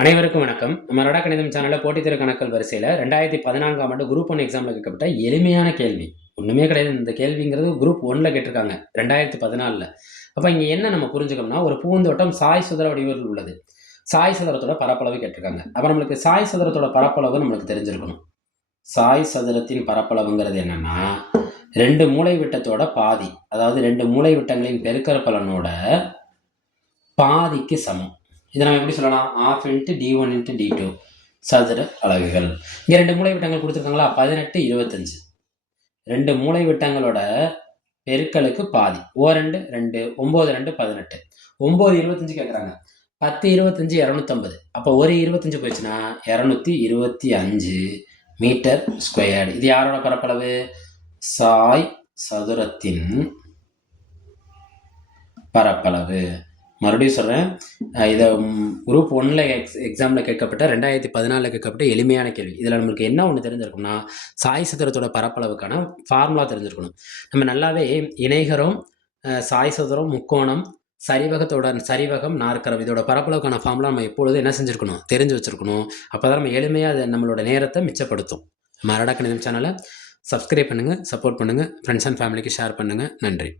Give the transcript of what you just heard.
அனைவருக்கும் வணக்கம். நம்ம ரடா கணிதம் சேனலில் போட்டித்திற கணக்கல் வரிசையில் ரெண்டாயிரத்தி பதினான்காம் ஆண்டு குரூப் ஒன் எக்ஸாமில் கேட்கப்பட்ட எளிமையான கேள்வி. ஒன்றுமே கிடையாது. இந்த கேள்விங்கிறது குரூப் ஒன்ல கேட்டிருக்காங்க. ரெண்டாயிரத்தி பதினாலில். அப்போ இங்கே என்ன நம்ம புரிஞ்சுக்கணும்னா ஒரு பூந்தோட்டம் சாய் சுதர வடிவில் உள்ளது. சாய் சதுரத்தோட பரப்பளவு கேட்டிருக்காங்க. அப்போ நம்மளுக்கு சாய் சதுரத்தோட பரப்பளவு நம்மளுக்கு தெரிஞ்சிருக்கணும். சாய் சதுரத்தின் பரப்பளவுங்கிறது என்னன்னா ரெண்டு மூளை விட்டத்தோட பாதி அதாவது ரெண்டு மூளை விட்டங்களின் பெருக்கற் பலனோட பாதிக்கு சமம். இதை நம்ம எப்படி சொல்லலாம்? Half into D one into D two சதுர அலகுகள். இங்கே ரெண்டு மூளை விட்டங்கள் கொடுத்துருக்காங்களா? பதினெட்டு இருபத்தஞ்சு. ரெண்டு மூளை விட்டங்களோட பெருக்கலுக்கு பாதி. ஓ ரெண்டு ரெண்டு ஒம்பது ரெண்டு பதினெட்டு. ஒம்பது இருபத்தஞ்சு கேட்குறாங்க பத்து இருபத்தஞ்சு இரநூத்தம்பது. அப்போ ஒரு இருபத்தஞ்சு போயிடுச்சுன்னா இரநூத்தி இருபத்தி அஞ்சு மீட்டர் ஸ்கொயர்டு. இது யாரோட பரப்பளவு? சாய் சதுரத்தின் பரப்பளவு. மறுபடியும் சொல்கிறேன் இதை குரூப் ஒன்னில் எக்ஸ் எக்ஸாமில் கேட்கப்பட்ட ரெண்டாயிரத்தி பதினாலில் கேட்கப்பட்ட எளிமையான கேள்வி. இதில் நம்மளுக்கு என்ன ஒன்று தெரிஞ்சிருக்கும்னா சாய் சதுரத்தோட பரப்பளவுக்கான ஃபார்முலா தெரிஞ்சிருக்கணும். நம்ம நல்லாவே இணைகரம் சாய் சதுரம் முக்கோணம் சரிவகத்தோட சரிவகம் நாற்கரம் இதோட பரப்பளவுக்கான ஃபார்முலா நம்ம எப்பொழுதும் என்ன செஞ்சுருக்கணும்? தெரிஞ்சு வச்சுருக்கணும். அப்போ தான் நம்ம எளிமையாக அதை நம்மளோட நேரத்தை மிச்சப்படுத்தும். மரடா கணிதம் சேனலை சப்ஸ்கிரைப் பண்ணுங்கள் சப்போர்ட் பண்ணுங்கள் ஃப்ரெண்ட்ஸ் அண்ட் ஃபேமிலிக்கு ஷேர் பண்ணுங்கள் நன்றி.